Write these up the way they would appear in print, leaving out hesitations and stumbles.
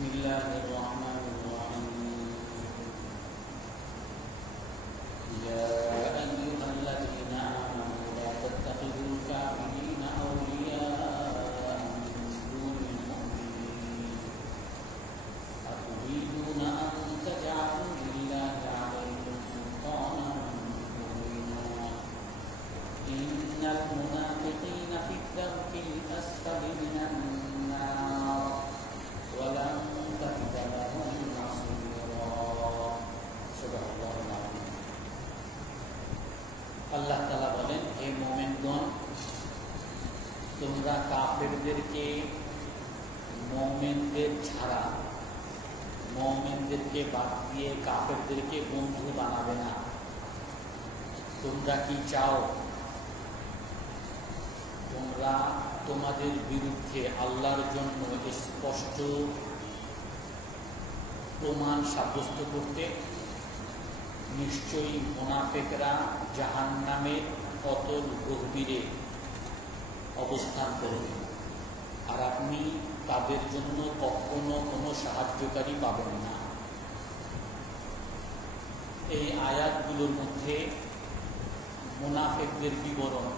बिस्मिल्लाहिर्रहमानिर्रहीम। या अय्युहल्लज़ीना आमनू ला तत्तखिज़ुल काफ़िरीना औलिया'a मिन दूनिल मु'मिनीन अतुरीदूना अन तजअलू लिल्लाहि अलैकुम सुल्तानन मुबीना इन्नल मुनाफ़िक़ीना फ़िद-दरकिल अस्फ़लि मिनन नार वलन तजिद लहुम नसीरा। सुबहानाल्लाह। আল্লাহ তাআলা বলেন, হে মুমিনগণ, তোমরা কাফেরদেরকে মুমিনদের ছাড়া, মুমিনদেরকে বাদ দিয়ে কাফেরদেরকে বন্ধু বানাবে না। তোমরা কি চাও তোমরা তোমাদের বিরুদ্ধে আল্লাহর জন্য স্পষ্ট প্রমাণ সাব্যস্ত করতে? নিশ্চয়ই মুনাফিকরা জাহান্নামের অতল গভীরে অবস্থান করবে, আর আপনি তাদের জন্য কখনো কোনো সাহায্যকারী পাবেন না। এই আয়াতগুলোর মধ্যে মুনাফিকদের বিবরণ,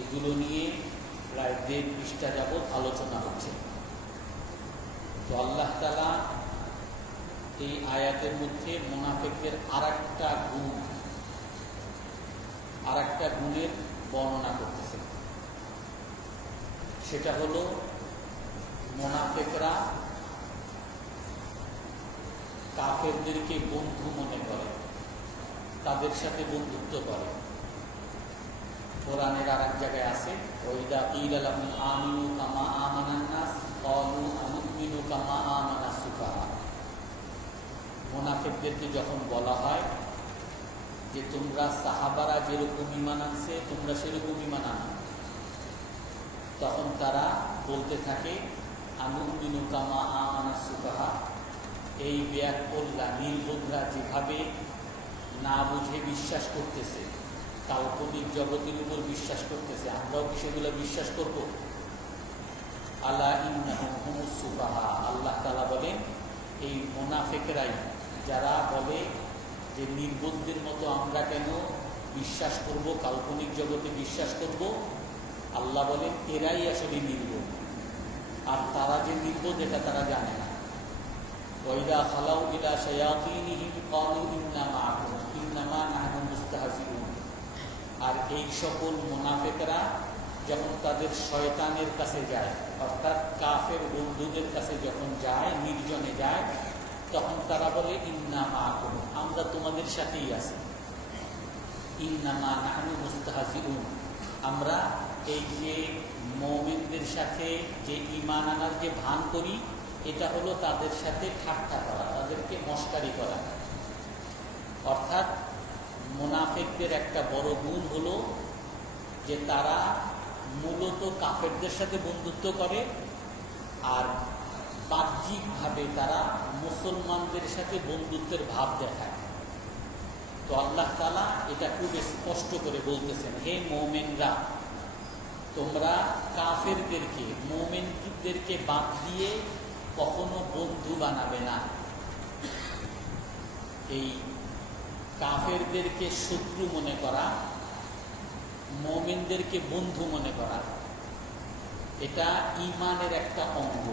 এগুলো নিয়ে প্রায় 1.5 পৃষ্ঠা যাবৎ আলোচনা হচ্ছে। তো আল্লাহ তাআলা এই আয়াতের মধ্যে মুনাফিকদের আরেকটা গুণের বর্ণনা করতেছেন। সেটা হলো, মুনাফিকরা কাফেরদেরকে বন্ধু মনে করে, তাদের সাথে বন্ধুত্ব করে। কোরআনের আরেক জায়গায় আছে, ওয়াইদা কিলা লাহুম আমিনু কামা আমানান নাস ক্বালু আনুমিনু কামা আমানাস সুফাহা। মুনাফিকদেরকে যখন বলা হয় যে তোমরা সাহাবারা যেরকম ঈমান আনছে তোমরা সেরকম ঈমান আনো, তখন তারা বলতে থাকে আনুমিনু কামা আমানাস সুফাহা। এই ব্যাকুল্লা নির্বোধরা যেভাবে না বুঝে বিশ্বাস করতেছে, কাল্পনিক জগতের উপর বিশ্বাস করতেছে, আমরাও কি সেগুলো বিশ্বাস করব? আলা ইন্নাহুম হুমুস সুফাহা। আল্লাহ তাআলা বলেন, এই মুনাফিকরাই, যারা বলে যে নির্বোধদের মতো আমরা কেন বিশ্বাস করব, কাল্পনিক জগতে বিশ্বাস করব, আল্লাহ বলেন এরাই আসলে নির্বোধ। আর তারা যে নির্বোধ এটা তারা জানে না। ওয়াইদা খালাউ ইলা শায়াতিনিহিম ক্বালু ইন্না মাআকুম ইন্নামা নাহনু মুস্তাহজিউন। আর এই সকল মুনাফিকরা যখন তাদের শয়তানের কাছে যায়, অর্থাৎ কাফের বন্ধুদের কাছে যখন যায়, নির্জনে যায়, তখন তারা বলে ইন্না মাআকুম, আমরা তোমাদের সাথেই আছি। ইন্নামা নাহনু মুস্তাহজিউন, আমরা এই যে মুমিনদের সাথে যে ঈমান আনার যে ভান করি, এটা হলো তাদের সাথে ঠাট্টা করা, তাদেরকে মশকারি করা। অর্থাৎ মুনাফিকদের একটা বড় গুণ হলো যে তারা মূলত কাফেরদের সাথে বন্ধুত্ব করে, আর বাহ্যিকভাবে তারা মুসলমানদের সাথে বন্ধুত্বের ভাব দেখায়। তো আল্লাহ তাআলা এটা খুব স্পষ্ট করে বলতেছেন, হে মুমিনরা, তোমরা কাফেরদেরকে, মুমিনদেরকে বাদ দিয়ে কখনো বন্ধু বানাবে না। এই কাফেরদেরকে শত্রু মনে করা, মুমিনদেরকে বন্ধু মনে করা, এটা ঈমানের একটা অঙ্গ।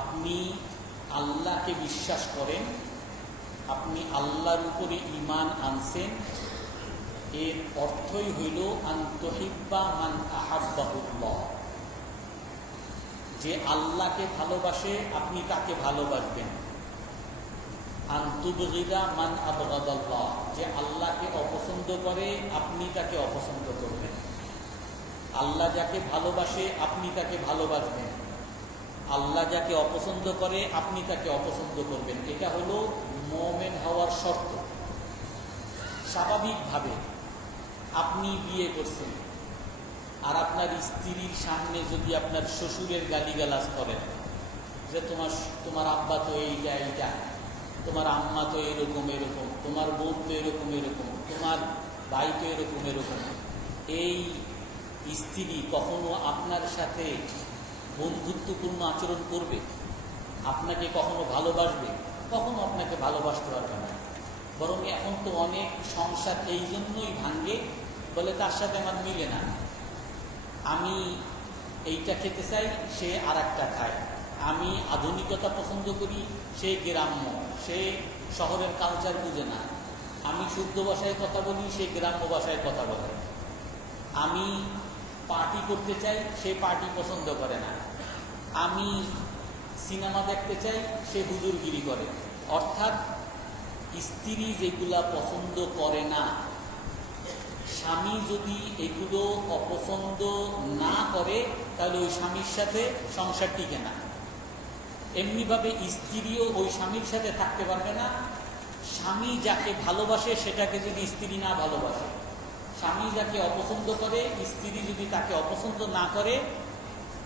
আপনি আল্লাহকে বিশ্বাস করেন, আপনি আল্লাহর উপরে ঈমান আনছেন, এর অর্থই হইল আন তুহিব্বা মান আহাব্বাহুল্লাহ, যে আল্লাহকে ভালোবাসে আপনি তাকে ভালোবাসবেন। আন তুবগিদা মান আবগাদাল্লাহ, যে আল্লাহকে অপছন্দ করে আপনি তাকে অপছন্দ করবেন। আল্লাহ যাকে ভালোবাসে আপনি তাকে ভালোবাসবেন, আল্লাহ যাকে অপছন্দ করে আপনি তাকে অপছন্দ করবেন। এটা হলো মুমিন হওয়ার শর্ত। স্বাভাবিকভাবে আপনি বিয়ে করছেন, আর আপনার স্ত্রীর সামনে যদি আপনার শ্বশুরের গালিগালাজ করেন যে তোমার আব্বা তো এইটা এইটা, তোমার আম্মা তো এরকম এরকম, তোমার বোন তো এরকম এরকম, তোমার ভাই তো এরকম এরকম, এই স্ত্রী কখনো আপনার সাথে বন্ধুত্বপূর্ণ আচরণ করবে, আপনাকে কখনো ভালোবাসবে? কখনো আপনাকে ভালোবাসতে পারবে না। বরং এখন তো অনেক সংসার এই জন্যই ভাঙ্গে, বলে তার সাথে আমার মিলে না, আমি এইটা খেতে চাই, সে আর একটা খায়, আমি আধুনিকতা পছন্দ করি, সে গ্রাম্য, সে শহরের কালচার বুঝে না, আমি শুদ্ধ ভাষায় কথা বলি, সে গ্রাম্য ভাষায় কথা বলে, আমি পার্টি করতে চাই, সে পার্টি পছন্দ করে না, আমি সিনেমা দেখতে চাই, সে হুজুরগিরি করে। অর্থাৎ স্ত্রী যেগুলা পছন্দ করে না, স্বামী যদি এগুলো অপছন্দ না করে তাহলে ওই স্বামীর সাথে সংসার টিকে না। এমনিভাবে স্ত্রীও ওই স্বামীর সাথে থাকতে পারবে না। স্বামী যাকে ভালোবাসে সেটাকে যদি স্ত্রী না ভালোবাসে, স্বামী যাকে অপছন্দ করে স্ত্রী যদি তাকে অপছন্দ না করে,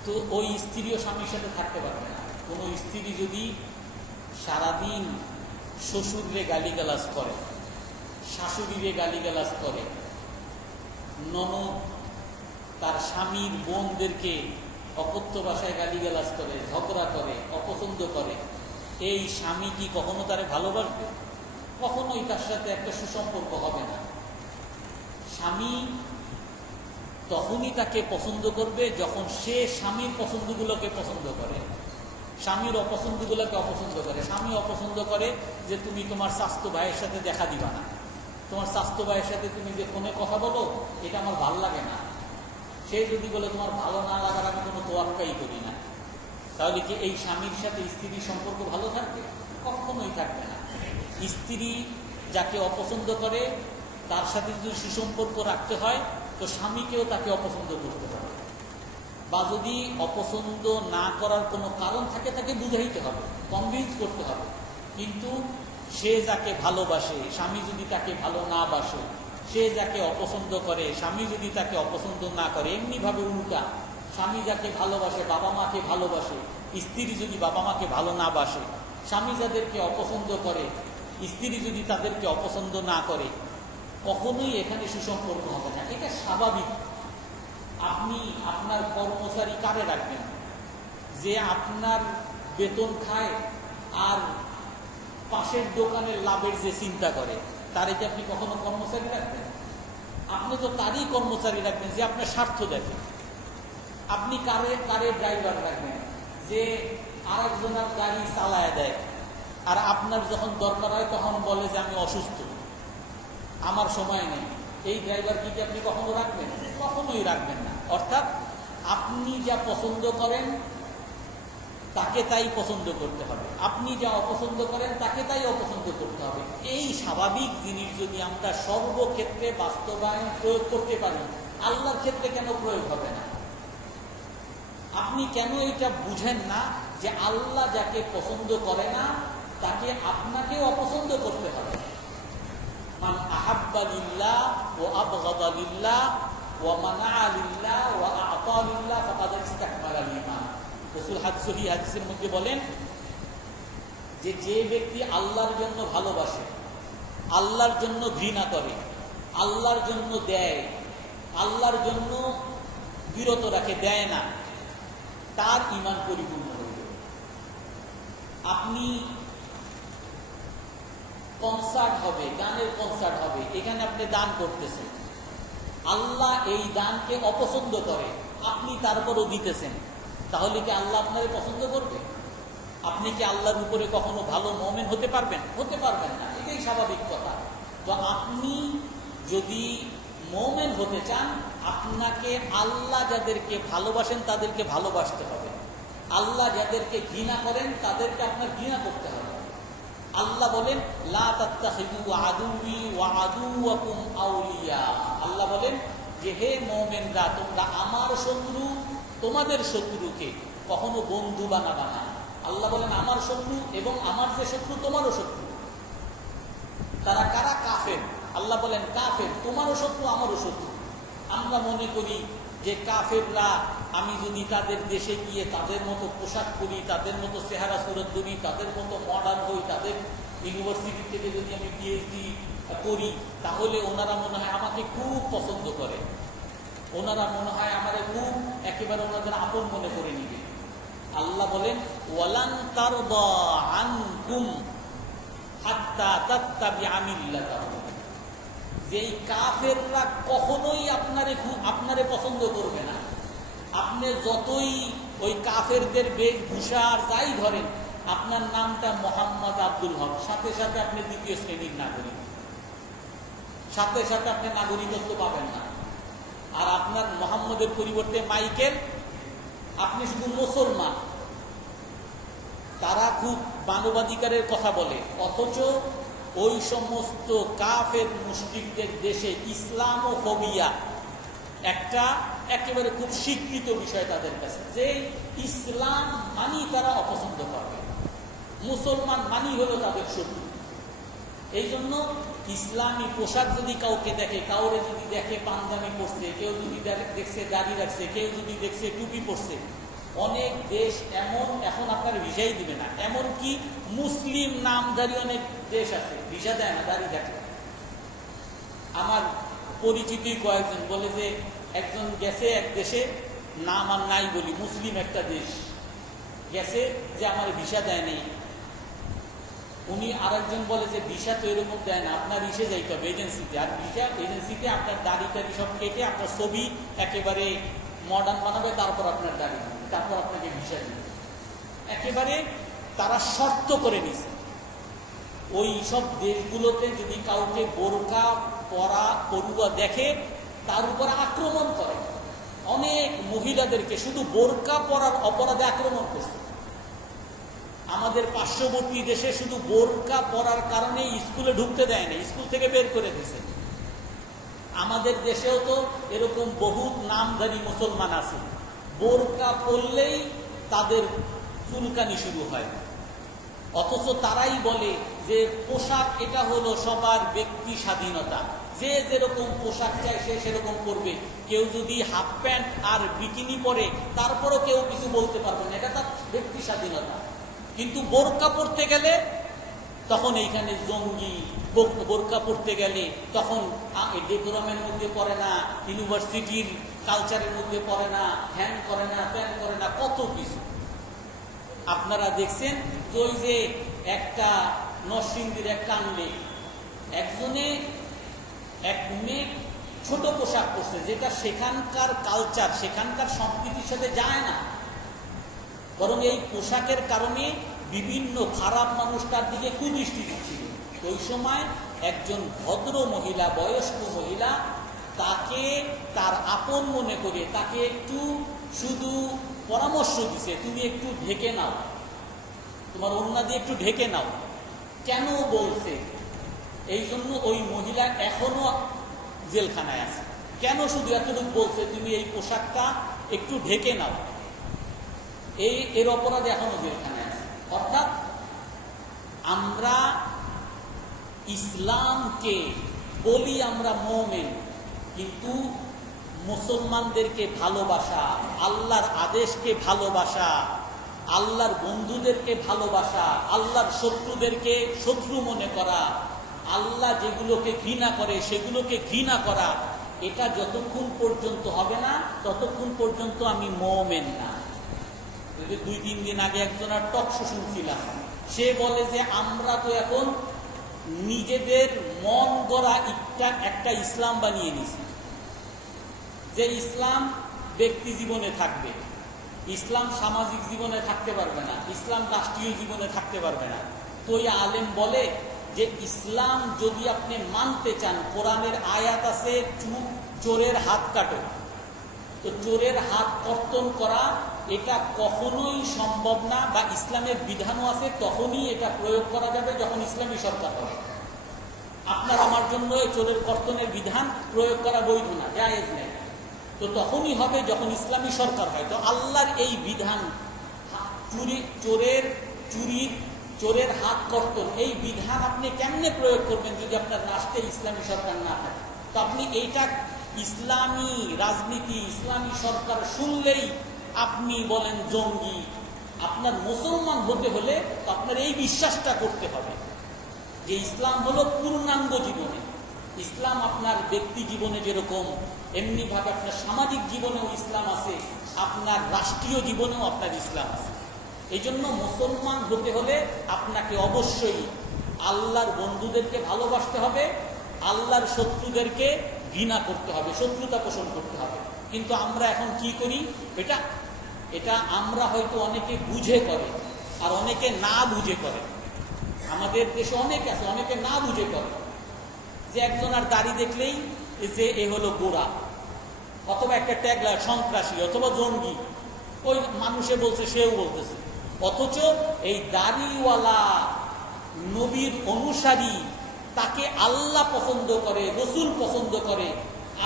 তো ওই স্ত্রীও স্বামীর সাথে থাকতে পারবে না। কোনো স্ত্রী যদি সারাদিন শ্বশুরে গালিগালাজ করে, শাশুড়িরে গালিগালাজ করে, ননদ তার স্বামীর বোনদেরকে অকথ্য ভাষায় গালিগালাজ করে, ঝগড়া করে, অপছন্দ করে, এই স্বামী কি কখনো তারে ভালোবাসবে? কখনোই তার সাথে একটা সুসম্পর্ক হবে না। স্বামী তখনই তাকে পছন্দ করবে যখন সে স্বামীর পছন্দগুলোকে পছন্দ করে, স্বামীর অপছন্দগুলোকে অপছন্দ করে। স্বামী অপছন্দ করে যে তুমি তোমার স্বাস্থ্য ভাইয়ের সাথে দেখা দিবা না, তোমার স্বাস্থ্য ভাইয়ের সাথে তুমি যে ফোনে কথা বলো, এটা আমার ভালো লাগে না। সে যদি বলে তোমার ভালো না লাগার আমি কোনো তোয়াক্কাই করি না, তাহলে কি এই স্বামীর সাথে স্ত্রীর সম্পর্ক ভালো থাকবে? কখনোই থাকবে না। স্ত্রী যাকে অপছন্দ করে তার সাথে যদি সুসম্পর্ক রাখতে হয়, তো স্বামীকেও তাকে অপছন্দ করতে হবে, বা যদি অপছন্দ না করার কোনো কারণ থাকে তাকে বুঝাইতে হবে, কনভিন্স করতে হবে। কিন্তু সে যাকে ভালোবাসে, স্বামী যদি তাকে ভালো না বাসে, সে যাকে অপছন্দ করে, স্বামী যদি তাকে অপছন্দ না করে, এমনিভাবে উল্টা, স্বামী যাকে ভালোবাসে, বাবা মাকে ভালোবাসে, স্ত্রী যদি বাবা মাকে ভালো না বাসে, স্বামী যাদেরকে অপছন্দ করে, স্ত্রী যদি তাদেরকে অপছন্দ না করে, কখনোই এখানে সুসম্পর্ক হবে না। এটা স্বাভাবিক। আপনি আপনার কর্মচারী কারে রাখবেন? যে আপনার বেতন খায় আর পাশের দোকানের লাভের যে চিন্তা করে, তারে কি আপনি কখনো কর্মচারী রাখবেন? আপনি তো তারই কর্মচারী রাখবেন যে আপনার স্বার্থ দেখে। আপনি কারে ড্রাইভার রাখবেন যে আরেকজনের গাড়ি চালায় দেয়, আর আপনার যখন দরকার হয় তখন বলে যে আমি অসুস্থ, আমার সময় নেই। এই ড্রাইভার কি আপনি কখনো রাখবেন? কখনোই রাখবেন না। অর্থাৎ আপনি যা পছন্দ করেন তাকে তাই পছন্দ করতে হবে, আপনি যা অপছন্দ করেন তাকে তাই অপছন্দ করতে হবে। এই স্বাভাবিক জিনিস যদি আমরা সর্বক্ষেত্রে বাস্তবায়ন প্রয়োগ করতে পারি, আল্লাহর ক্ষেত্রে কেন প্রয়োগ হবে না? আপনি কেন এটা বুঝেন না যে আল্লাহ যাকে পছন্দ করে না তাকে আপনাকেও অপছন্দ করতে হবে? মান আহাব্বা লিল্লাহ ওয়া আবগাদা লিল্লাহ ওয়া মানাআ লিল্লাহ ওয়া আ'তা লিল্লাহ ফাকাদ ইসতাকমালা ঈমান। রাসূল সহিহ হাদিসের মধ্যে বলেন যে যে ব্যক্তি আল্লাহর জন্য ভালোবাসে, আল্লাহর জন্য ঘৃণা করে, আল্লাহর জন্য দেয়, আল্লাহর জন্য বিরত রাখে, দেয় না, তার ঈমান পরিপূর্ণ হইল। আপনি কনসার্ট হবে, গানের কনসার্ট হবে, এখানে আপনি দান করতেছেন, আল্লাহ এই দানকে অপছন্দ করে, আপনি তারপরও দিতেছেন, তাহলে কি আল্লাহ আপনাকে পছন্দ করবে? আপনি কি আল্লাহর উপরে কখনো ভালো মুমিন হতে পারবেন? হতে পারবেন না, এটাই স্বাভাবিক কথা। তো আপনি যদি মুমিন হতে চান, আপনাকে আল্লাহ যাদেরকে ভালোবাসেন তাদেরকে ভালোবাসতে হবে, আল্লাহ যাদেরকে ঘৃণা করেন তাদেরকে আপনার ঘৃণা করতে হবে। আল্লাহ বলেন লা তাত্তাখিযু আদুওয়ি ওয়া আদুওয়াকুম আউলিয়া। আল্লাহ বলেন যে হে মুমিনরা, তোমরা আমার শত্রু তোমাদের শত্রুকে কখনো বন্ধু বানাবা না। আল্লাহ বলেন আমার শত্রু এবং আমার যে শত্রু তোমারও শত্রু। তারা কারা? কাফের। আল্লাহ বলেন কাফের তোমারও শত্রু আমারও শত্রু। আমরা মনে করি যে কাফেররা, আমি যদি তাদের দেশে গিয়ে তাদের মতো পোশাক পরি, তাদের মতো চেহারা সুরত ধরি, তাদের মতো মডার্ন হই, তাদের ইউনিভার্সিটি থেকে যদি আমি পিএইচডি করি, তাহলে ওনারা মনে হয় আমাকে খুব পছন্দ করে। ওনারা মনে হয় আমার খুব একেবারে ওনাদের আপন মনে করে নিবে। আল্লাহ বলেন ওয়ালান তারদা আনকুম হাত্তা তাত্তাবিআ মিল্লাতাহুম, যে এই কাফেররা কখনোই আপনারে পছন্দ করবে না। আপনি যতই ওই কাফেরদের বেশভূষা আর যাই ধরেন, আপনার নামটা মোহাম্মদ আব্দুল হক, সাথে সাথে আপনি দ্বিতীয় শ্রেণীর নাগরিক, সাথে সাথে আপনি নাগরিকত্ব পাবেন না। আর আপনার মোহাম্মদের পরিবর্তে মাইকেল, আপনি শুধু মুসলমান। তারা খুব মানবাধিকারের কথা বলে, অথচ ওই সমস্ত কাফের মুশরিকদের দেশে ইসলামোফোবিয়া একটা একেবারে খুব স্বীকৃত বিষয় তাদের কাছে, যে ইসলাম মানি তারা অপছন্দ করবে, মুসলমান মানি হলো তাদের শত্রু। এই জন্য ইসলামী পোশাক যদি কাউকে দেখে, কাউরে যদি দেখে পাঞ্জাবি পরছে, কেউ যদি দেখছে দাড়ি রাখছে, কেউ যদি দেখছে টুপি পরছে, অনেক দেশ এমন এখন আপনার ভিসাই দিবে না। এমনকি মুসলিম নামধারী অনেক দেশ আছে ভিসা দেয় না দাড়ি দেখে। আমার পরিচিতই কয়েকজন বলে যে একজন গেছে এক দেশে, নাম আর নাই বলি, মুসলিম একটা দেশ গেছে, যে আমার ভিসা দেয় নেই। উনি আরেকজন বলে যে ভিসা তো এরকম দেয় না, আপনার ইসে যাইতে হবে এজেন্সিতে, আর ভিসা এজেন্সিতে আপনার দাড়ি টাড়ি সব কেটে আপনার ছবি একেবারে মডার্ন বানাবে, তারপর আপনার দাড়ি, তারপর আপনাকে ভিসা দিবে। একেবারে তারা শর্ত করে নিছে। ওই সব দেশগুলোতে যদি কাউকে বোরকা পড়ুয়া দেখে, তার উপর আক্রমণ করে। অনেক মহিলাদেরকে শুধু বোরকা পরার অপরাধে আক্রমণ করছে। আমাদের পার্শ্ববর্তী দেশে শুধু বোরকা পরার কারণে স্কুলে ঢুকতে দেয় না, স্কুল থেকে বের করে দিয়েছে। আমাদের দেশেও তো এরকম বহুত নামধারী মুসলমান আছে, বোরকা পরলেই তাদের চুলকানি শুরু হয়। অথচ তারাই বলে যে পোশাক এটা হলো সবার ব্যক্তি স্বাধীনতা, যে যেরকম পোশাক চায় সে সেরকম করবে। কেউ যদি হাফ প্যান্ট আর বিকিনি পরে, তারপরও কেউ কিছু বলতে পারবে না, এটা তার ব্যক্তি স্বাধীনতা। কিন্তু বোরকা পরতে গেলে তখন এইখানে জঙ্গি, বোরকা পরতে গেলে তখন ডেকোরামের মধ্যে পড়ে না, ইউনিভার্সিটির কালচারের মধ্যে পড়ে না, হ্যান করে না, প্যান করে না, কত কিছু। আপনারা দেখছেন ওই যে একটা নরসিংদীর এক কাণ্ডে একজনে এক মেয়ে ছোট পোশাক পরছে, যেটা সেখানকার কালচার, সেখানকার সংস্কৃতির সাথে যায় না, বরং এই পোশাকের কারণে বিভিন্ন খারাপ মানুষ তার দিকে কুদৃষ্টি দিচ্ছিল। ওই সময় একজন ভদ্র মহিলা, বয়স্ক মহিলা, তাকে তার আপন মনে করে তাকে একটু শুধু পরামর্শ দিছে, তুমি একটু ঢেকে নাও, তোমার ওড়না দিয়ে একটু ঢেকে নাও। কেন বলছে? এই জন্য ওই মহিলা এখনো জেলখানায় আছে। কেন শুধু এতটুকু বলছে, তুমি এই পোশাকটা একটু ঢেকে নাও, এর অপরাধে এখনো জেলখানায় আছে। অর্থাৎ আমরা ইসলামকে বলি আমরা মুমিন, কিন্তু মুসলমানদেরকে ভালোবাসা, আল্লাহর আদেশকে ভালোবাসা, আল্লাহর বন্ধুদেরকে ভালোবাসা, আল্লাহর শত্রুদেরকে শত্রু মনে করা, আল্লাহ যেগুলোকে ঘৃণা করে সেগুলোকে ঘৃণা করা, এটা যতক্ষণ পর্যন্ত হবে না ততক্ষণ পর্যন্ত আমি মুমিন না। 2-3 দিন আগে একজনের টক শো শুনছিলাম, সে বলে যে আমরা তো এখন নিজেদের মন গড়া একটা ইসলাম বানিয়ে নিছি, যে ইসলাম ব্যক্তি জীবনে থাকবে, ইসলাম সামাজিক জীবনে থাকতে পারবে না, ইসলাম রাষ্ট্রীয় জীবনে থাকতে পারবে না। তো এই আলেম বলে যে ইসলাম যদি আপনি মানতে চান, কোরআনের আয়াত আছে চোরের হাত কাটো, তো চোরের হাত কর্তন করা এটা কখনোই সম্ভব না, বা ইসলামের বিধানও আছে, তখনই এটা প্রয়োগ করা যাবে যখন ইসলামী সরকার হবে। আপনার আমার জন্য চোরের কর্তনের বিধান প্রয়োগ করা বৈধ না, জায়েজ নেই। তো তখনই হবে যখন ইসলামী সরকার হয়। তো আল্লাহর এই বিধান, চোরের হাত কর্তন, এই বিধান আপনি কেমনে প্রয়োগ করবেন যদি আপনার রাষ্ট্রে ইসলামী সরকার না থাকে? তো আপনি এইটা ইসলামী রাজনীতি, ইসলামী সরকার শুনলেই আপনি বলেন জঙ্গি। আপনার মুসলমান হতে হলে আপনার এই বিশ্বাসটা করতে হবে যে ইসলাম হলো পূর্ণাঙ্গ জীবনে। ইসলাম আপনার ব্যক্তি জীবনে যেরকম এমনিভাবে আপনার সামাজিক জীবনেও ইসলাম আছে, আপনার রাষ্ট্রীয় জীবনেও আপনার ইসলাম আছে। এই জন্য মুসলমান হতে হলে আপনাকে অবশ্যই আল্লাহর বন্ধুদেরকে ভালোবাসতে হবে, আল্লাহর শত্রুদেরকে ঘৃণা করতে হবে, শত্রুতা পোষণ করতে হবে। কিন্তু আমরা এখন কি করি, এটা আমরা হয়তো অনেকে বুঝে করে আর অনেকে না বুঝে করে। আমাদের দেশে অনেকে আছে, অনেকে না বুঝে করে, যে একজন আর দাড়ি দেখলেই যে এ হলো গোরা, অথবা একটা ট্যাগ সন্ত্রাসী অথবা জঙ্গি, ওই মানুষে বলছে সেও বলতেছে। অথচ এই দাড়িওয়ালা নবীর অনুসারী, তাকে আল্লাহ পছন্দ করে, রসুল পছন্দ করে।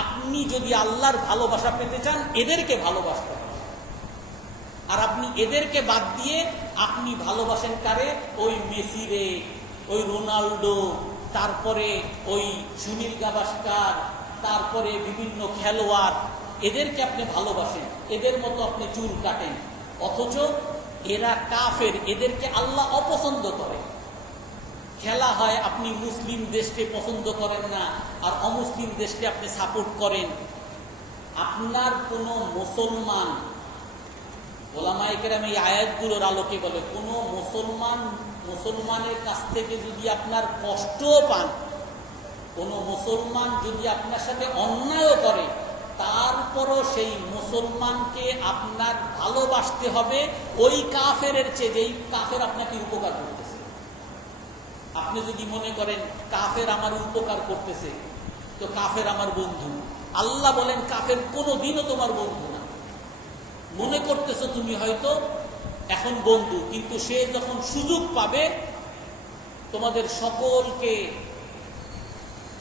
আপনি যদি আল্লাহর ভালোবাসা পেতে চান, এদেরকে ভালোবাসতে হবে। আর আপনি এদেরকে বাদ দিয়ে আপনি ভালোবাসেন কারে? ওই মেসিরে, ওই রোনাল্ডো, তারপরে ওই সুনীল গাভাস্কার, তারপরে বিভিন্ন খেলোয়াড়, এদেরকে আপনি ভালোবাসেন, এদের মতো আপনি চুল কাটেন। অথচ এরা কাফের, এদেরকে আল্লাহ অপছন্দ করে। খেলা হয়, আপনি মুসলিম দেশকে পছন্দ করেন না, আর অমুসলিম দেশকে আপনি সাপোর্ট করেন। আপনার কোনো মুসলমান, ওলামায়ে কেরাম এই আয়াতগুলোর আলোকে বলে, কোনো মুসলমানের কাছ থেকে যদি আপনার কষ্ট পান, কোনো মুসলমান যদি আপনার সাথে অন্যায় করে, তারপরও সেই মুসলমানকে আপনার ভালোবাসতে হবে ওই কাফের চেয়ে, যেই কাফের আপনাকে উপকার করতেছে। আপনি যদি মনে করেন কাফের আমার উপকার করতেছে, তো কাফের আমার বন্ধু। আল্লাহ বলেন কাফের কোনোদিনও তোমার বন্ধু না। মনে করতেছো তুমি হয়তো এখন বন্ধু, কিন্তু সে যখন সুযোগ পাবে তোমাদের সকলকে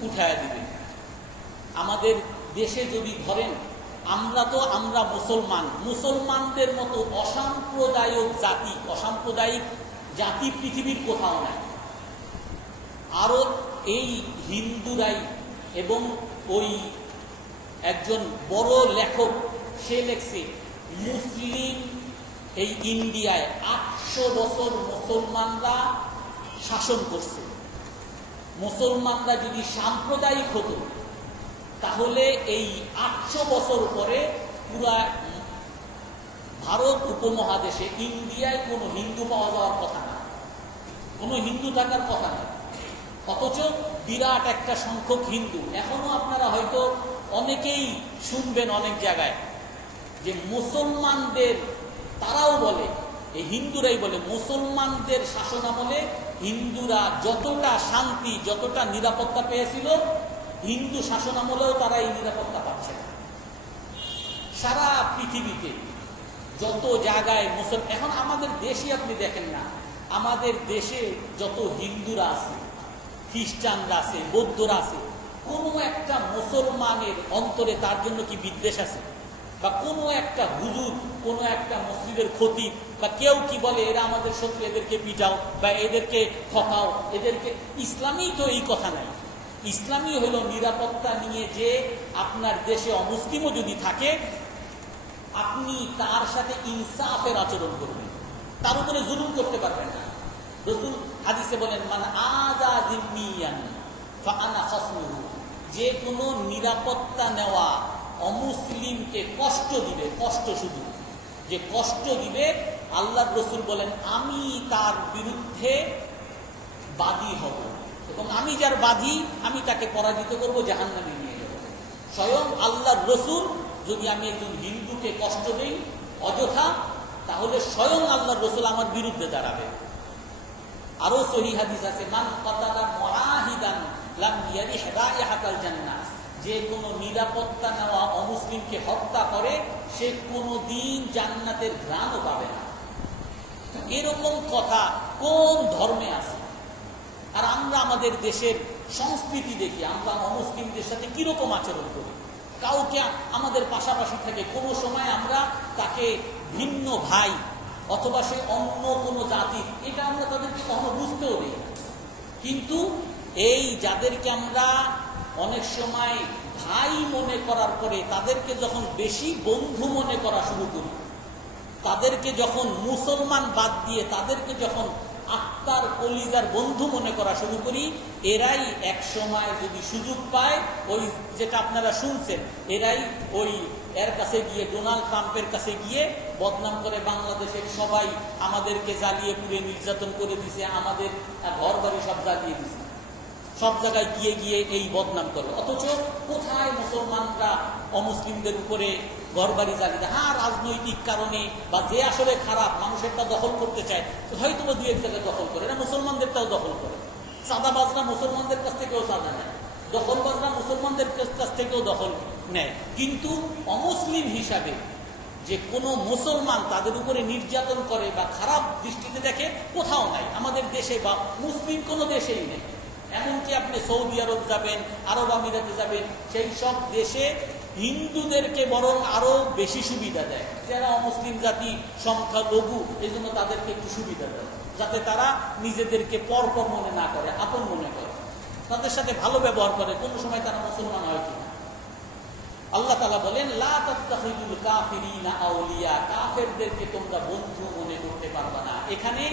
উঠায় দিবে। আমাদের দেশে যদি ধরেন, আমরা মুসলমানদের মতো অসাম্প্রদায়িক জাতি পৃথিবীর কোথাও নাই। আরো এই হিন্দুরাই, এবং ওই একজন বড় লেখক, সে লেখছে মুসলিম এই ইন্ডিয়ায় 800 বছর মুসলমানরা শাসন করছে। মুসলমানরা যদি সাম্প্রদায়িক হতো, তাহলে এই 800 বছর পরে পুরা ভারত উপমহাদেশে, ইন্ডিয়ায় কোনো হিন্দু পাওয়া যাওয়ার কথা না, কোনো হিন্দু থাকার কথা না। অথচ বিরাট একটা সংখ্যক হিন্দু। এখনো আপনারা হয়তো অনেকেই শুনবেন অনেক জায়গায় যে মুসলমানদের, তারাও বলে, এই হিন্দুরাই বলে, মুসলমানদের শাসনামলে হিন্দুরা যতটা শান্তি, যতটা নিরাপত্তা পেয়েছিল, হিন্দু শাসনামলেও তারা এই নিরাপত্তা পাচ্ছে না। সারা পৃথিবীতে যত জায়গায় এখন আমাদের দেশে আপনি দেখেন না, আমাদের দেশে যত হিন্দুরা আছে, খ্রিস্টানরা আছে, বৌদ্ধরা আছে, কোনো একটা মুসলমানের অন্তরে তার জন্য কি বিদ্বেষ আছে? বা কোনো একটা হুজুর, কোনো একটা মসজিদের খতিব বা কেউ কি বলে এরা আমাদের শত্রু, এদেরকে পিটাও বা এদেরকে ঠকাও, এদেরকে? ইসলামী তো এই কথা নাই। ইসলামী হলো নিরাপত্তা নিয়ে, যে আপনার দেশে অমুসলিমও যদি থাকে, আপনি তার সাথে ইনসাফের আচরণ করবেন, তার উপরে জুলুম করতে পারবেন না। রাসূল হাদিসে বলেন, মান আযা যিম্মিয়ান ফাআনা খাসমুহু, যে কোনো নিরাপত্তা নেওয়া অমুসলিমকে কষ্ট দিবে, কষ্ট শুধু যে কষ্ট দিবে, আল্লাহর রাসূল বলেন আমি তার বিরুদ্ধে বাদী হব, এবং আমি যার বাদী আমি তাকে পরাজিত করব, জাহান্নামে নিয়ে যাব। স্বয়ং আল্লাহর রাসূল, যদি আমি একজন হিন্দুকে কষ্ট দেই অযথা, তাহলে স্বয়ং আল্লাহর রাসূল আমার বিরুদ্ধে দাঁড়াবে। আরো সহিহ হাদিস আছে, মান কাতালা মুআহিদান লাম ইয়ারিহ রাইহাতাল জান্নাহ, যে কোনো নিরাপত্তা নেওয়া অমুসলিমকে হত্যা করে, সে কোনোদিন জান্নাতের ঘ্রাণও পাবে না। এরকম কথা কোন ধর্মে আছে? আর আমরা আমাদের দেশের সংস্কৃতি দেখি, আমরা অমুসলিমদের সাথে কিরকম আচরণ করি। কাউকে আমাদের পাশাপাশি থেকে কোনো সময় আমরা তাকে ভিন্ন ভাই অথবা সে অন্য কোনো জাতি, এটা আমরা তাদেরকে কখনো বুঝতেও দিই না। কিন্তু এই যাদেরকে আমরা অনেক সময় ভাই মনে করার পরে, তাদেরকে যখন বেশি বন্ধু মনে করা শুরু করি, তাদেরকে যখন মুসলমান বাদ দিয়ে তাদেরকে যখন আত্মার কলিজার বন্ধু মনে করা শুরু করি, এরাই এক সময় যদি সুযোগ পায়, ওই যেটা আপনারা শুনছেন, এরাই ওই এর কাছে গিয়ে, ডোনাল্ড ট্রাম্পের কাছে গিয়ে বদনাম করে বাংলাদেশের সবাই আমাদেরকে জ্বালিয়ে পুড়ে নির্যাতন করে দিছে, আমাদের ঘর বাড়ি সব জ্বালিয়ে দিছে, সব জায়গায় গিয়ে গিয়ে এই বদনাম করে। অথচ কোথায় মুসলমানরা অমুসলিমদের উপরে ঘরবাড়ি জ্বালিয়ে দেয়? হ্যাঁ, রাজনৈতিক কারণে, বা যে আসলে খারাপ মানুষেরটা দখল করতে চায়, হয়তো বা 2-1 জায়গায় দখল করে, না মুসলমানদেরটাও দখল করে। চাঁদাবাজরা মুসলমানদের কাছ থেকেও চাঁদা নেয়, দখলবাজরা মুসলমানদের কাছ থেকেও দখল নেয়। কিন্তু অমুসলিম হিসাবে যে কোনো মুসলমান তাদের উপরে নির্যাতন করে বা খারাপ দৃষ্টিতে দেখে, কোথাও নাই আমাদের দেশে, বা মুসলিম কোনো দেশেই নেই। এমনকি আপনি সৌদি আরব যাবেন, আরব আমিরাতে যাবেন, সেই সব দেশে হিন্দুদেরকে বরং আরো বেশি সুবিধা দেয়। যারা অমুসলিম জাতি সংখ্যালঘু, এই জন্য তাদেরকে একটু সুবিধা দেয়, যাতে তারা নিজেদেরকে পরপর মনে না করে, আপন মনে করে, তাদের সাথে ভালো ব্যবহার করে, কোন সময় তারা মুসলমান হয় কিনা। আল্লাহ তাআলা বলেন, লা তাত্তাখিযুল কাফিরিনা আউলিয়া, কাফেরদেরকে তোমরা বন্ধু মনে করতে পারবে না। এখানে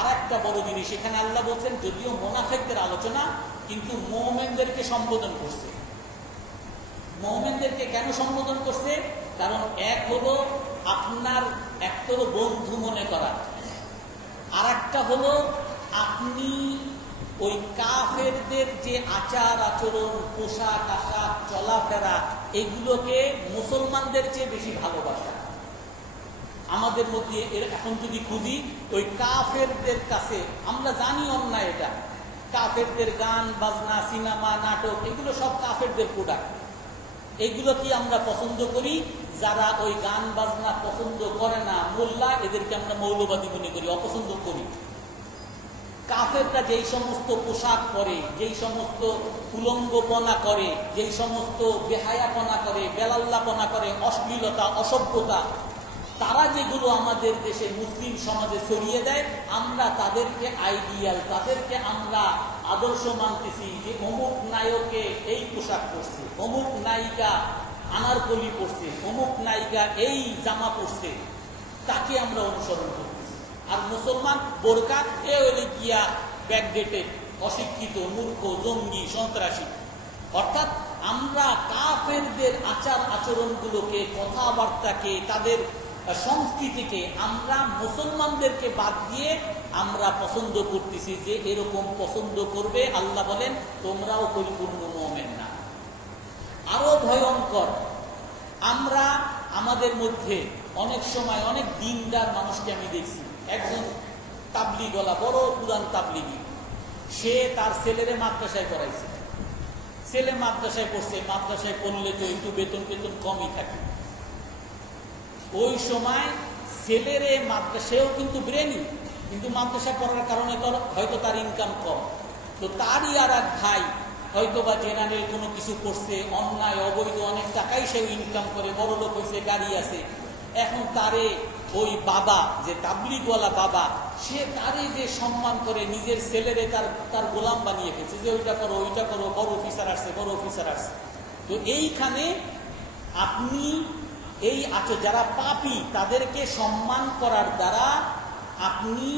আরেকটা বড় জিনিস, এখানে আল্লাহ বলছেন, যদিও মুনাফিকদের আলোচনা, কিন্তু মুমিনদেরকে সম্বোধন করছে। মুমিনদেরকে কেন সম্বোধন করছে? কারণ এক হলো আপনার একটা হলো বন্ধু মনে করা, আর একটা হলো আপনি ওই কাফেরদের যে আচার আচরণ, পোশাক আশাক, চলাফেরা, এগুলোকে মুসলমানদের চেয়ে বেশি ভালোবাসা। আমাদের মধ্যে এখন যদি খুঁজি, ওই কাফেরদের কাছে আমরা জানি অন্যায়, এটা কাফেরদের গান বাজনা, সিনেমা, নাটক, এগুলো সব কাফেরদের প্রোডাক্ট। এগুলো কি আমরা পছন্দ করি? যারা ওই গান বাজনা পছন্দ করে না, মোল্লা, এদেরকে আমরা মৌলবাদী মনে করি, অপছন্দ করি। কাফেররা যেই সমস্ত পোশাক পরে, যেই সমস্ত উলঙ্গপনা করে, যেই সমস্ত বেহায়াপনা করে, বেলাল্লাপনা করে, অশ্লীলতা, অসভ্যতা, তারা যেগুলো আমাদের দেশে মুসলিম সমাজে ছড়িয়ে দেয়, আমরা তাদেরকে আইডিয়াল, তাদেরকে আমরা আদর্শ মানতেছি, যে অমুক নায়কে এই পোশাক পরছে, অমুক নায়িকা আনারকলি পরছে, অমুক নায়িকা এই জামা পরছে, তাকে আমরা অনুসরণ করতেছি। আর মুসলমান বোরকা, এ হলে গিয়া ব্যাকডেটেড, অশিক্ষিত, মূর্খ, জঙ্গি, সন্ত্রাসী। অর্থাৎ আমরা কাফেরদের আচার আচরণগুলোকে, কথাবার্তাকে, তাদের সংস্কৃতিকে আমরা মুসলমানদেরকে বাদ দিয়ে আমরা পছন্দ করতেছি, যে এরকম পছন্দ করবে। আল্লাহ বলেন, তোমরাও পরিপূর্ণ মুমিন না। আরো ভয়ঙ্কর, আমরা আমাদের মধ্যে অনেক সময় অনেক দিনদার মানুষকে আমি দেখছি, একজন তাবলিগওয়ালা, বড় পুরান তাবলিগি, সে তার ছেলেরে মাদ্রাসায় পড়াইছে। ছেলে মাদ্রাসায় পড়ছে, মাদ্রাসায় পড়লে তো একটু বেতন কমই থাকে। ওই সময় ছেলেরে মাদ্রাসায়ও কিন্তু ব্রেনি, কিন্তু মাদ্রাসায় পড়ার কারণে তো হয়তো তার ইনকাম কম, তো তারই আর এক ভাই হয়তো বা জেনারেল কোনো কিছু করছে, অন্যায় অবৈধ অনেক টাকাই সে ইনকাম করে, বড় লোক হয়েছে, গাড়ি আছে। এখন তারে ওই বাবা, যে তাবলিগওয়ালা বাবা, সে তারে যে সম্মান করে, নিজের ছেলেরে তার গোলাম বানিয়ে ফেলছে, যে ওইটা করো, ওইটা করো, বড় অফিসার আসছে, বড় অফিসার আসছে। তো এইখানে আপনি এই যারা পাপী, তাদেরকে সম্মান করার দ্বারা আপনি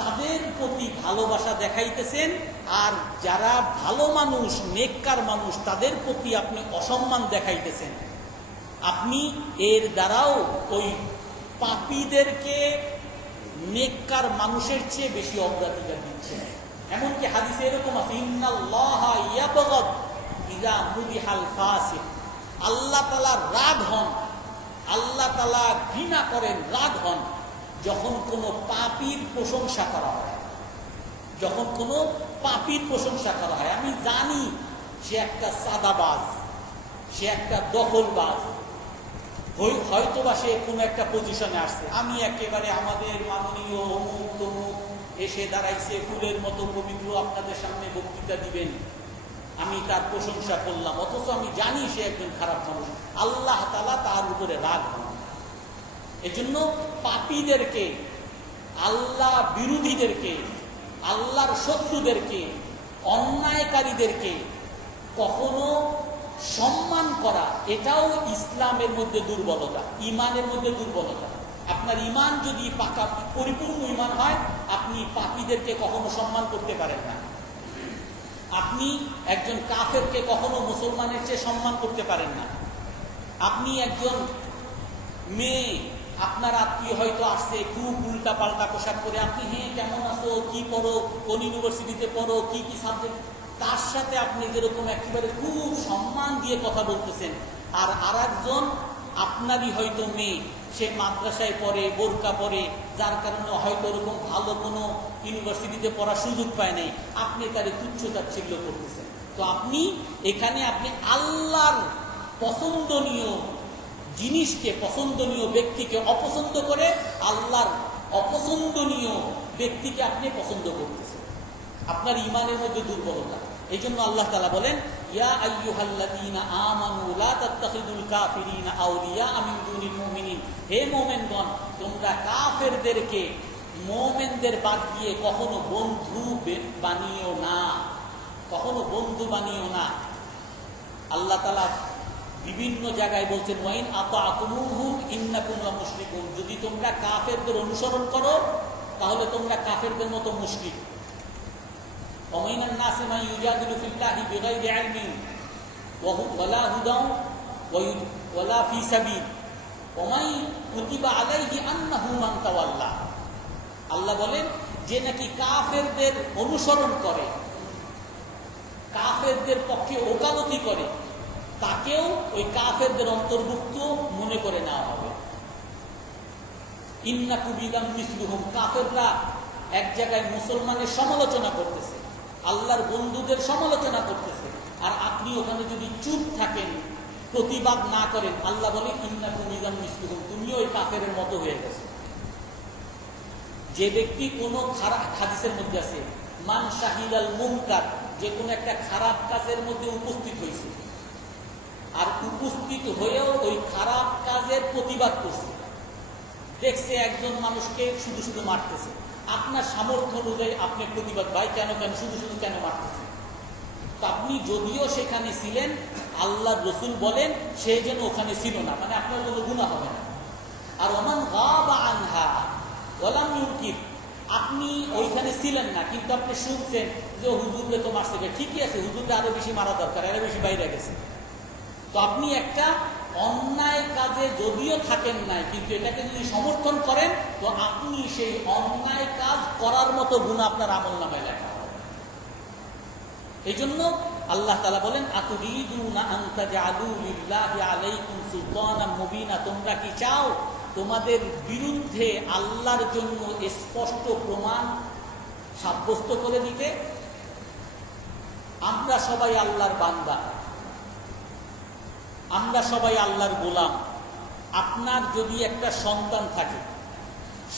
তাদের প্রতি ভালোবাসা দেখাইতেছেন, আর যারা ভালো মানুষ, নেককার মানুষ, তাদের প্রতি আপনি অসম্মান দেখাইতেছেন। আপনি এর দ্বারাও ওই পাপীদেরকে নেককার মানুষের চেয়ে বেশি অগ্রাধিকার দিচ্ছেন। এমনকি হাদিসে এরকম আছে, ইন্নাল্লাহা ইয়াবগাদ ইযা মুদিহাল ফাসিক, আল্লাহ তাআলা রাগ হন, আল্লাহ তাআলা ঘৃণা করেন, রাগ হন যখন কোনো পাপীর প্রশংসা করা হয়। যখন কোনো পাপীর প্রশংসা করা হয়, আমি জানি সে একটা সাদাবাজ, সে একটা দখলবাজ, হয়তোবা সে কোনো একটা পজিশনে আসছে, আমি একেবারে আমাদের মাননীয় অমুক তমুক এসে দাঁড়াইছে, ফুলের মতো পবিত্র, আপনাদের সামনে বক্তৃতা দিবেন, আমি তার প্রশংসা করলাম, অথচ আমি জানি সে একজন খারাপ মানুষ। আল্লাহ তাআলা তার উপরে রাগ হন। এজন্য পাপীদেরকে, আল্লাহ বিরোধীদেরকে, আল্লাহর শত্রুদেরকে, অন্যায়কারীদেরকে কখনো সম্মান করা, এটাও ইসলামের মধ্যে দুর্বলতা, ইমানের মধ্যে দুর্বলতা। আপনার ঈমান যদি পাকা পরিপূর্ণ ঈমান হয়, আপনি পাপীদেরকে কখনো সম্মান করতে পারেন না। আপনি একজন কাফেরকে কখনো মুসলমানের চেয়ে সম্মান করতে পারেন না। আপনি একজন মেয়ে, আপনার আত্মীয় হয়তো আসছে খুব উল্টা পাল্টা পোশাক করে, আপনি হ্যাঁ কেমন আছো, কি পড়ো, কোন ইউনিভার্সিটিতে পড়ো, কি কি সাবজেক্ট, তার সাথে আপনি যেরকম একেবারে খুব সম্মান দিয়ে কথা বলতেছেন, আর আরেকজন আপনারই হয়তো মেয়ে, সে মাদ্রাসায় পড়ে, বোরকা পড়ে, যার কারণে হয়তো ওরকম ভালো কোনো ইউনিভার্সিটিতে পড়ার সুযোগ পায় নাই, আপনি তারে তুচ্ছ-তাচ্ছিল্য করতেছেন। তো আপনি এখানে আপনি আল্লাহর পছন্দনীয় জিনিসকে, পছন্দনীয় ব্যক্তিকে অপছন্দ করে আল্লাহর অপছন্দনীয় ব্যক্তিকে আপনি পছন্দ করতেছেন। আপনার ঈমানের মধ্যে দুর্বলতা। এই জন্য আল্লাহ তাআলা বলেন, ইয়া আইয়ুহাল্লাযীনা আমানু লা তাত্তাখিযুল কাফিরিনা আউলিয়া মিন দুনিল মুমিনিন, হে মুমিনগণ, তোমরা কাফেরদেরকে মুমিনদের বাদ দিয়ে কখনো বন্ধু বানিও না, কখনো বন্ধু বানিও না। আল্লাহ তাআলা বিভিন্ন জায়গায় বলছেন, ওয়াইন আতাতুমুহুম ইন্নাকুম লামুশরিকুন, যদি তোমরা কাফেরদের অনুসরণ করো তাহলে তোমরা কাফেরদের মতো মুশরিক। ওয়ামিনান নাসি মান ইউজাদিলু ফিল্লাহি বিগাইরি ইলমিন ওয়ালা হুদান ওয়ালা ফি সাবিল ওয়ামান কুতিবা আলাইহি আন্নাহু মান তাওয়াল্লা। আল্লাহ বলেন, যে নাকি কাফেরদের অনুসরণ করে, কাফেরদের পক্ষে ওকালতি করে, তাকেও ওই কাফেরদের অন্তর্ভুক্ত মনে করে নেওয়া হবে। ইন্নাকুম ইদাম মিসলুহুম, কাফেররা এক জায়গায় মুসলমানের সমালোচনা করতেছে, আল্লাহর বন্ধুদের সমালোচনা করতেছে, আর আপনি ওখানে যদি চুপ থাকেন, প্রতিবাদ না করেন, আল্লাহ বলে ইন্নাকুম ইদাম মিসলুহুম, তুমিও ওই কাফেরের মতো হয়ে গেছে। যে ব্যক্তি কোনো খারাপ, হাদিসের মধ্যে আছে মান শাহিদাল মুনকার, যে কোনো একটা খারাপ কাজের মধ্যে উপস্থিত হয়েছে, আর উপস্থিত হয়েও ওই খারাপ কাজের প্রতিবাদ করছে, দেখছে একজন মানুষকে শুধু শুধু মারতেছে, আপনার সামর্থ্য অনুযায়ী আপনি প্রতিবাদ, ভাই কেন কেন শুধু শুধু কেন মারতেছে, তো আপনি যদিও সেখানে ছিলেন, আল্লাহ রসুল বলেন সে যেন ওখানে ছিল না, মানে আপনার কোনো গুনাহ হবে না। আর ওমান গাবা আনহা ওয়ালাম ইউনকির, আপনি ওইখানে ছিলেন না কিন্তু আপনি শুনছেন যে হুজুরকে তো মারছে, ঠিকই আছে, হুজুরকে আরো বেশি মারা দরকার, আরো বেশি বাইরে গেছে। তো আপনি একটা অন্যায় কাজে যদিও থাকেন নাই, কিন্তু এটাকে যদি সমর্থন করেন, তো আপনি সেই অন্যায় কাজ করার মতো গুনাহ আপনার আমলনামায় লেখা হবে। এই জন্য আল্লাহ তাআলা বলেন, আতুরিদুনা আন তাজআলু লিল্লাহি আলাইকুম সুলতানাম মুবিনা, তোমরা কি চাও তোমাদের বিরুদ্ধে আল্লাহর জন্য স্পষ্ট প্রমাণ সাব্যস্ত করে দিতে? আমরা সবাই আল্লাহর বান্দা, আমরা সবাই আল্লাহর গোলাম। আপনার যদি একটা সন্তান থাকে,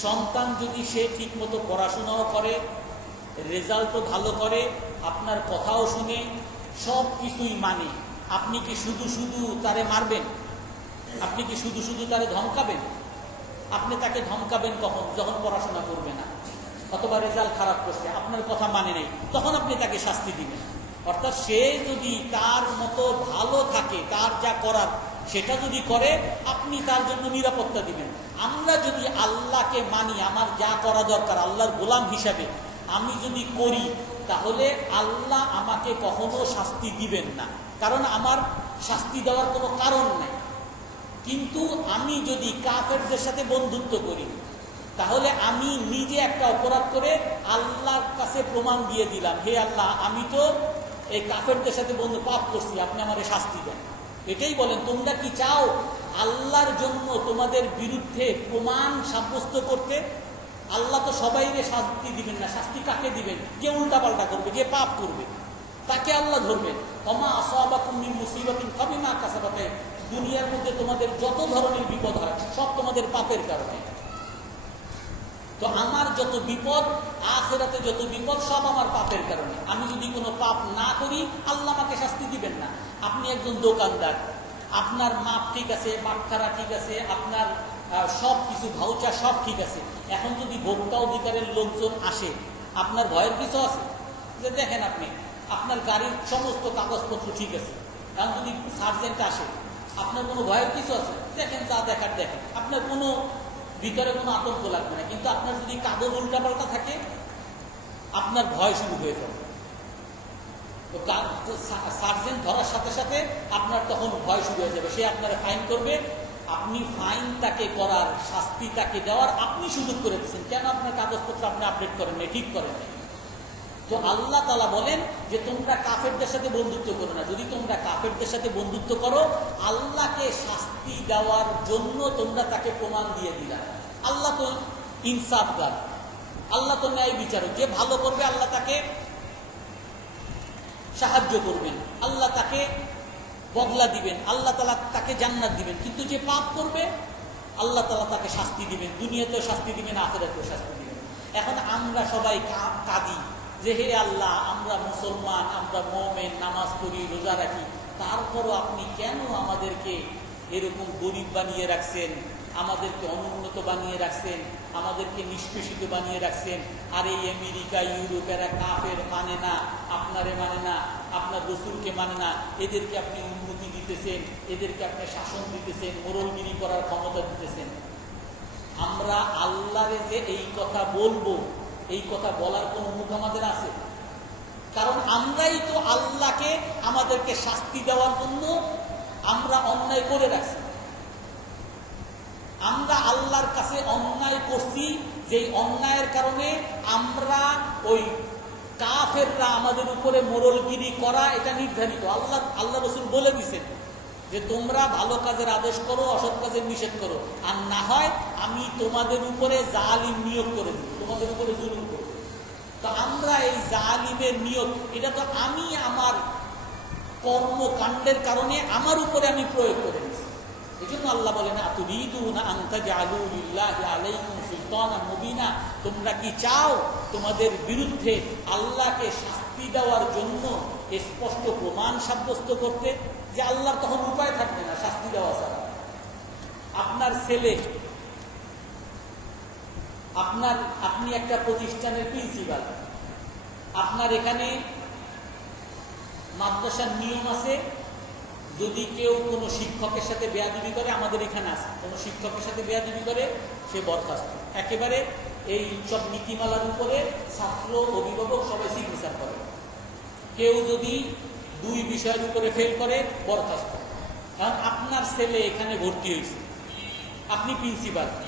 সন্তান যদি সে ঠিক মতো পড়াশোনাও করে, রেজাল্টও ভালো করে, আপনার কথাও শুনে, সব কিছুই মানে, আপনি কি শুধু শুধু তারে মারবেন? আপনি কি শুধু শুধু তারে ধমকাবেন? আপনি তাকে ধমকাবেন কখন? যখন পড়াশোনা করবে না অথবা রেজাল্ট খারাপ করছে, আপনার কথা মানে নেই, তখন আপনি তাকে শাস্তি দিবেন। অর্থাৎ সে যদি তার মতো ভালো থাকে, তার যা করার সেটা যদি করে, আপনি তার জন্য নিরাপত্তা দিবেন। আমরা যদি আল্লাহকে মানি, আমার যা করা দরকার আল্লাহর গোলাম হিসাবে আমি যদি করি, তাহলে আল্লাহ আমাকে কখনো শাস্তি দিবেন না, কারণ আমার শাস্তি দেওয়ার কোনো কারণ নাই। কিন্তু আমি যদি কাফেরদের সাথে বন্ধুত্ব করি, তাহলে আমি নিজে একটা অপরাধ করে আল্লাহর কাছে প্রমাণ দিয়ে দিলাম, হে আল্লাহ, আমি তো এই কাফেরদের সাথে পাপ করছি, আপনি আমারে শাস্তি দেন। এটাই বলেন, তোমরা কি চাও আল্লাহর জন্য তোমাদের বিরুদ্ধে প্রমাণ সাব্যস্ত করতে? আল্লাহ তো সবাইকে শাস্তি দিবেন না। শাস্তি কাকে দিবেন? যে উল্টাপাল্টা করবে, যে পাপ করবে, তাকে আল্লাহ ধরবেন। ওমা আসাবাকুম মিন মুসিবাতিন ফাবিমা কাসাবাত, দুনিয়ার মধ্যে তোমাদের যত ধরনের বিপদ হয় সব তোমাদের পাপের কারণে। তো আমার যত বিপদ, আখিরাতে যত বিপদ, সব আমার পাপের কারণে। আমি যদি কোনো পাপ না করি, আল্লাহ আমাকে শাস্তি দিবেন না। আপনি একজন দোকানদার, আপনার মাপ ঠিক আছে, বাটখারা ঠিক আছে, আপনার সব কিছু ভাউচার সব ঠিক আছে, এখন যদি ভোক্তা অধিকারের লোকজন আসে, আপনার ভয়ের কিছু আছে? যে দেখেন আপনি আপনার গাড়ির সমস্ত কাগজপত্র ঠিক আছে, এখন যদি সার্জেন্ট আসে, আপনার কোনো ভয়ের কিছু আছে? দেখেন, যা দেখার দেখেন, আপনার কোনো ভিতরে কোনো আতঙ্ক লাগবে না। কিন্তু আপনার যদি কাগজ উল্টাপাল্টা থাকে, আপনার ভয় শুরু হয়ে যাবে। তো সার্জেন্ট ধরার সাথে সাথে আপনার তখন ভয় শুরু হয়ে যাবে, সে আপনার ফাইন করবে। আপনি ফাইন তাকে করার, শাস্তি তাকে দেওয়ার আপনি সুযোগ করে দিচ্ছেন। কেন আপনার কাগজপত্র আপনি আপডেট করেন নাই, ঠিক করেন নাই? তো আল্লাহ তাআলা বলেন যে তোমরা কাফেরদের সাথে বন্ধুত্ব করো না। যদি তোমরা কাফেরদের সাথে বন্ধুত্ব করো, আল্লাহকে শাস্তি দেওয়ার জন্য তোমরা তাকে প্রমাণ দিয়ে দিলা। আল্লাহ তো ইনসাফগার, আল্লাহ তো ন্যায় বিচারক। যে ভালো করবে আল্লাহ তাকে সাহায্য করবেন, আল্লাহ তাকে বদলা দিবেন, আল্লাহ তাআলা তাকে জান্নাত দিবেন। কিন্তু যে পাপ করবে আল্লাহ তাআলা তাকে শাস্তি দিবেন, দুনিয়াতেও শাস্তি দিবেন, আখিরাতেও শাস্তি দিবেন। এখন আমরা সবাই কাঁদি যে হে আল্লাহ, আমরা মুসলমান, আমরা মুমিন, নামাজ পড়ি, রোজা রাখি, তারপরও আপনি কেন আমাদেরকে এরকম গরিব বানিয়ে রাখছেন, আমাদেরকে অনুন্নত বানিয়ে রাখছেন, আমাদেরকে নিষ্পেষিত বানিয়ে রাখছেন। আর এই আমেরিকা, ইউরোপ, এরা কাফের, মানে না, আপনারে মানে না, আপনার রসুলকে মানে না, এদেরকে আপনি উন্নতি দিতেছেন, এদেরকে আপনি শাসন দিতেছেন, মোরলগিরি করার ক্ষমতা দিতেছেন। আমরা আল্লাহরে যে এই কথা বলবো, এই কথা বলার কোন মুখ আমাদের আছে? কারণ আমরাই তো আল্লাহকে আমাদেরকে শাস্তি দেওয়ার জন্য আমরা অন্যায় করে রাখছি। আমরা আল্লাহর কাছে অন্যায় করছি, যেই অন্যায়ের কারণে আমরা ওই কাফেররা আমাদের উপরে মোরলগিরি করা, এটা নির্ধারিত। আল্লাহ রসুল বলে দিয়েছেন যে তোমরা ভালো কাজের আদেশ করো, অসৎ কাজের নিষেধ করো, আর না হয় আমি তোমাদের উপরে জালিম নিয়োগ করে দিব, তোমাদের উপরে জুলুম করব। তো আমরা এই জালিমের নিয়োগ, এটা তো আমি আমার কর্মকাণ্ডের কারণে আমার উপরে আমি প্রয়োগ করে দিচ্ছি। এই জন্য আল্লাহ বলেন আতুরিদুনা আন তাজআলু লিল্লাহি আলাইকুম সুলতানান মুবিনা, তোমরা কি চাও তোমাদের বিরুদ্ধে আল্লাহকে শাস্তি দেওয়ার জন্য স্পষ্ট প্রমাণ সাব্যস্ত করতে? যে আল্লাহর তখন উপায় থাকবে না শাস্তি দেওয়া ছাড়া। আপনার ছেলে, আপনি একটা প্রতিষ্ঠানের প্রিন্সিপাল, আপনার এখানে মাদ্রাসার নিয়ম আছে, যদি কেউ কোনো শিক্ষকের সাথে বেয়াদবি করে, আমাদের এখানে আছে, কোনো শিক্ষকের সাথে বেয়াদবি করে সে বরখাস্ত। একেবারে এই সব নীতিমালার উপরে ছাত্র, অভিভাবক সবাই সিগনেচার করে। কেউ যদি 2 বিষয়ের উপরে ফেল করে, বরখাস্ত। কারণ আপনার ছেলে এখানে ভর্তি হয়েছে, আপনি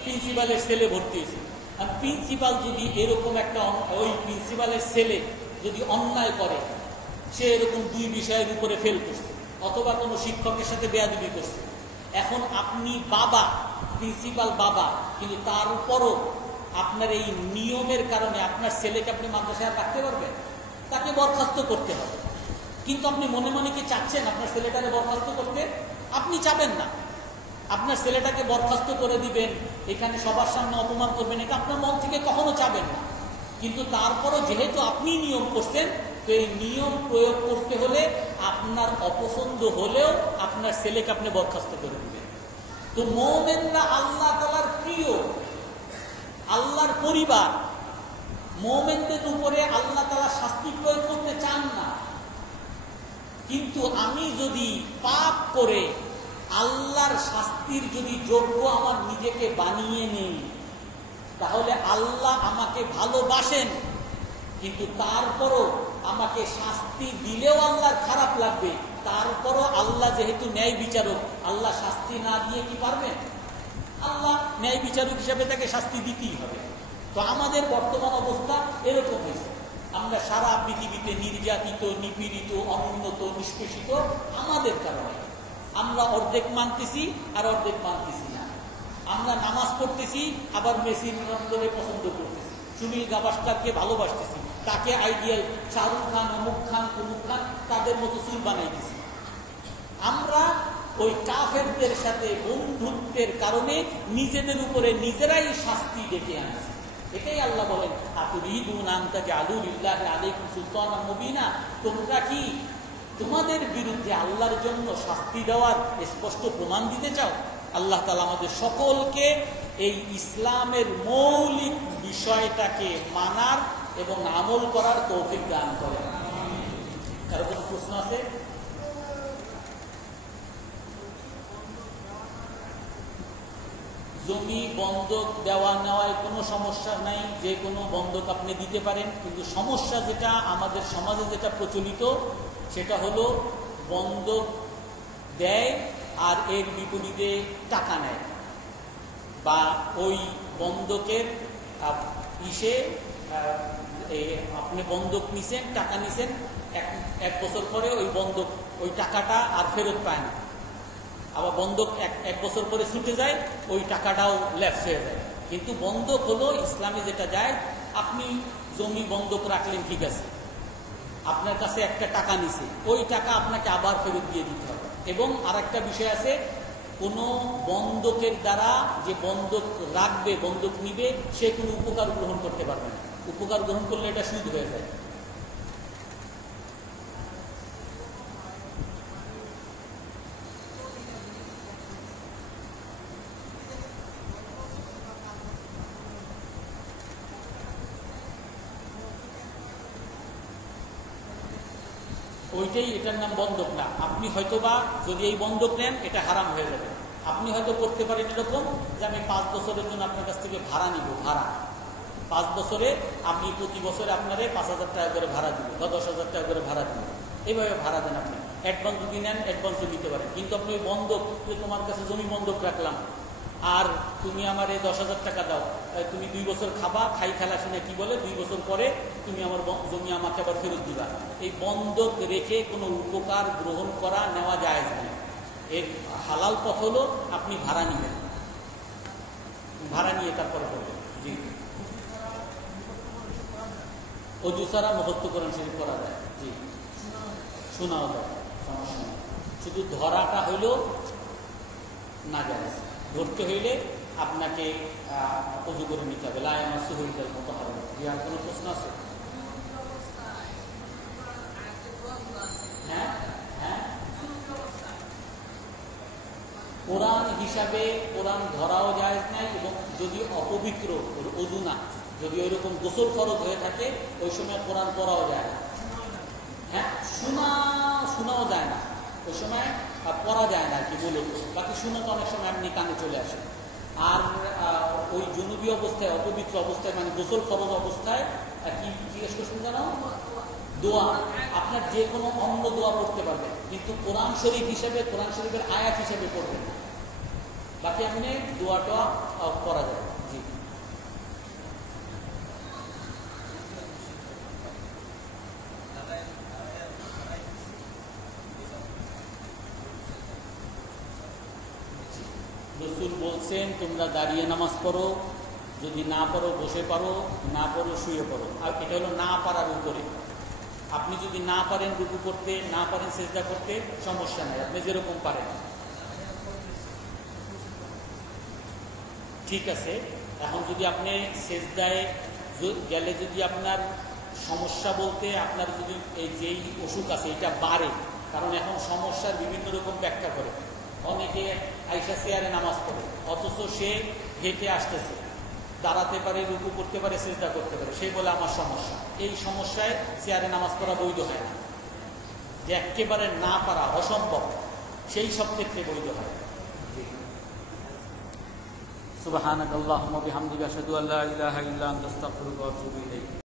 প্রিন্সিপালের ছেলে ভর্তি হয়েছে। আর প্রিন্সিপাল যদি এরকম একটা, ওই প্রিন্সিপালের ছেলে যদি অন্যায় করে, সে এরকম 2 বিষয়ের উপরে ফেল করছে, অথবা কোনো শিক্ষকের সাথে বেয়াদবি করছে, এখন আপনি বাবা, প্রিন্সিপাল বাবা, কিন্তু তার উপরও আপনার এই নিয়মের কারণে আপনার ছেলেকে আপনি মাদ্রাসায় রাখতে পারবেন? তাকে বরখাস্ত করতে হবে। কিন্তু আপনি মনে মনে কি চাচ্ছেন আপনার ছেলেটাকে বরখাস্ত করতে? আপনি চাবেন না। আপনার ছেলেটাকে বরখাস্ত করে দিবেন, এখানে সবার সামনে অপমান করবেন, এটা আপনার মন থেকে কখনো চাবেন না। কিন্তু তারপরও যেহেতু আপনি নিয়ম করছেন, তো এই নিয়ম প্রয়োগ করতে হলে আপনার অপছন্দ হলেও আপনার ছেলেকে আপনি বরখাস্ত করে দিবেন। তো মুমিনরা আল্লাহ তাআলার প্রিয়, আল্লাহর পরিবার, মুমিনদের উপরে আল্লাহ তাআলা শাস্তি প্রয়োগ করতে চান না। কিন্তু আমি যদি পাপ করে আল্লাহর শাস্তির যদি যোগ্য আমার নিজেকে বানিয়ে নেই, তাহলে আল্লাহ আমাকে ভালোবাসেন, কিন্তু তারপরও আমাকে শাস্তি দিলেও আল্লাহর খারাপ লাগবে। তারপরও আল্লাহ যেহেতু ন্যায় বিচারক, আল্লাহ শাস্তি না দিয়ে কি পারবেন? আল্লাহ ন্যায় বিচারক হিসেবে তাকে শাস্তি দিতেই হবে। তো আমাদের বর্তমান অবস্থা এরকম হয়েছে, আমরা সারা পৃথিবীতে নির্যাতিত, নিপীড়িত, অনুন্নত, নিষ্পেষিত আমাদের কারণে। আমরা অর্ধেক মানতেছি আর অর্ধেক মানতেছি না। আমরা নামাজ পড়তেছি, আবার মেসি রোনালদোকে পছন্দ করতেছি, সুনীল গাভাস্কারকে ভালোবাসতেছি, তাকে আইডিয়াল শাহরুখ খান, অমুক খান, তমুক খান, তাদের মতো চুল বানাইতেছি। আমরা ওই কাফেরদের সাথে বন্ধুত্বের কারণে নিজেদের উপরে নিজেরাই শাস্তি ডেকে আনছি। এটাই আল্লাহ বলেন আতুরিদুনা আন তাজআলু লিল্লাহি আলাইকুম সুলতানান মুবিনা, তোমরা কি তোমাদের বিরুদ্ধে আল্লাহর জন্য শাস্তি দেওয়ার স্পষ্ট প্রমাণ দিতে চাও? আল্লাহ তাআলা আমাদের সকলকে এই ইসলামের মৌলিক বিষয়টাকে মানার এবং আমল করার তৌফিক দান করেন। কারো কোনো প্রশ্ন আছে? জমি বন্ধক দেওয়া নেওয়ায় কোনো সমস্যা নাই, যে কোনো বন্ধক আপনি দিতে পারেন। কিন্তু সমস্যা যেটা আমাদের সমাজে যেটা প্রচলিত সেটা হলো বন্ধক দেয় আর এর বিপরীতে টাকা নেয়, বা ওই বন্ধকের আপনি বন্ধক নিছেন, টাকা নিছেন, এক বছর পরে ওই বন্ধক ওই টাকাটা আর ফেরত পায় না, আবার বন্ধক এক বছর পরে ছুটে যায়, ওই টাকাটাও ল্যাপস হয়ে যায়। কিন্তু বন্ধক হলো ইসলামে যেটা যায়, আপনি জমি বন্ধক রাখলেন, ঠিক আছে, আপনার কাছে একটা টাকা নিছে, ওই টাকা আপনাকে আবার ফেরত দিয়ে দিতে হবে। এবং আর একটা বিষয় আছে, কোনো বন্ধকের দ্বারা যে বন্ধক রাখবে, বন্ধক নিবে, সে কোনো উপকার গ্রহণ করতে পারবে না। উপকার গ্রহণ করলে এটা সুদ হয়ে যায়। ওইটাই, এটার নাম বন্ধক না। আপনি হয়তোবা যদি এই বন্ধক নেন, এটা হারাম হয়ে যাবে। আপনি হয়তো করতে পারেন এরকম যে আমি 5 বছরের জন্য আপনার কাছ থেকে ভাড়া নিব, ভাড়া 5 বছরে আমি প্রতি বছরে আপনারে 5,000 টাকা করে ভাড়া দিব বা 10,000 টাকা করে ভাড়া দিব, এইভাবে ভাড়া দেন। আপনি অ্যাডভান্স যদি নেন, অ্যাডভান্সও নিতে পারেন। কিন্তু আপনি ওই বন্ধক, তোমার কাছে জমি বন্ধক রাখলাম, আর তুমি আমার এই 10,000 টাকা দাও, তুমি 2 বছর খাবা, খাই খেলাসি না কি বলে, 2 বছর পরে তুমি আমার জমি আমাকে আবার ফেরত দিবা। এই বন্ধক রেখে কোনো উপকার গ্রহণ করা নেওয়া যায় না। এর হালাল পথ হলো আপনি ভাড়া নিবেন, ভাড়া নিয়ে তারপরে করবেন। জি, অজু ছাড়া মুখস্থ কোরআন শরীফ করা যায়। জি, শোনাও যায়, সমস্যা নেই। শুধু ধরাটা হইল না যায়, ধরতে হইলে আপনাকে অজু করে নিতে হবে। লাই আমার সুহরিদের মতো হবে। আর কোনো প্রশ্ন আছে? হ্যাঁ হ্যাঁ, কোরআন হিসাবে কোরআন ধরাও যায় নাই, এবং যদি অপবিত্র অজু না, যদি ওইরকম গোসল ফরজ হয়ে থাকে, ওই সময় কোরআন পড়াও যায় না। হ্যাঁ, শোনাও যায় না, ওই সময় পড়া যায় না কি বলুন। বাকি শোনা তো অনেক সময় এমনি কানে চলে আসে। আর ওই জুনুবি অবস্থায়, অপবিত্র অবস্থায়, মানে গোসল ফরজ অবস্থায় কি জিজ্ঞেস করছেন জানো? দোয়া, আপনার যে কোনো অন্য দোয়া পড়তে পারবেন, কিন্তু কোরআন শরীফ হিসেবে, কোরআন শরীফের আয়াত হিসেবে পড়বেন। বাকি এমনি দোয়াটা করা যায়। জি, রাসূল বলছেন তোমরা দাঁড়িয়ে নামাজ পড়ো, যদি না পড়ো বসে পারো, না পড়ো শুয়ে পড়ো। আর এটা হলো না পারার উপরে। আপনি যদি না পারেন রুকু করতে, না পারেন সেজদা করতে, সমস্যা নেই, আপনি যেরকম পারেন। ঠিক আছে, এখন যদি আপনি সেজদায় গেলে যদি আপনার সমস্যা বলতে আপনার যদি এই যেই অসুখ আছে এটা বাড়ে, কারণ এখন সমস্যার বিভিন্ন রকম ব্যাখ্যা করে। অনেকে আইসা চেয়ারে নামাজ পড়ে, অথচ সে হেঁটে আসতেছে, দাঁড়াতে পারে, রুকু করতে পারে, সেজদা করতে পারে, সে বলে আমার সমস্যা। এই সমস্যায় চেয়ারে নামাজ পড়া বৈধ হয় না। যে একেবারে না পারা অসম্ভব, সেই সব ক্ষেত্রে বৈধ হয়। সুবহানাকাল্লাহুম্মা ওয়া বিহামদিকা আশহাদু আল্লা ইলাহা ইল্লা আনতা আস্তাগফিরুকা ওয়া আতুবু ইলাইক।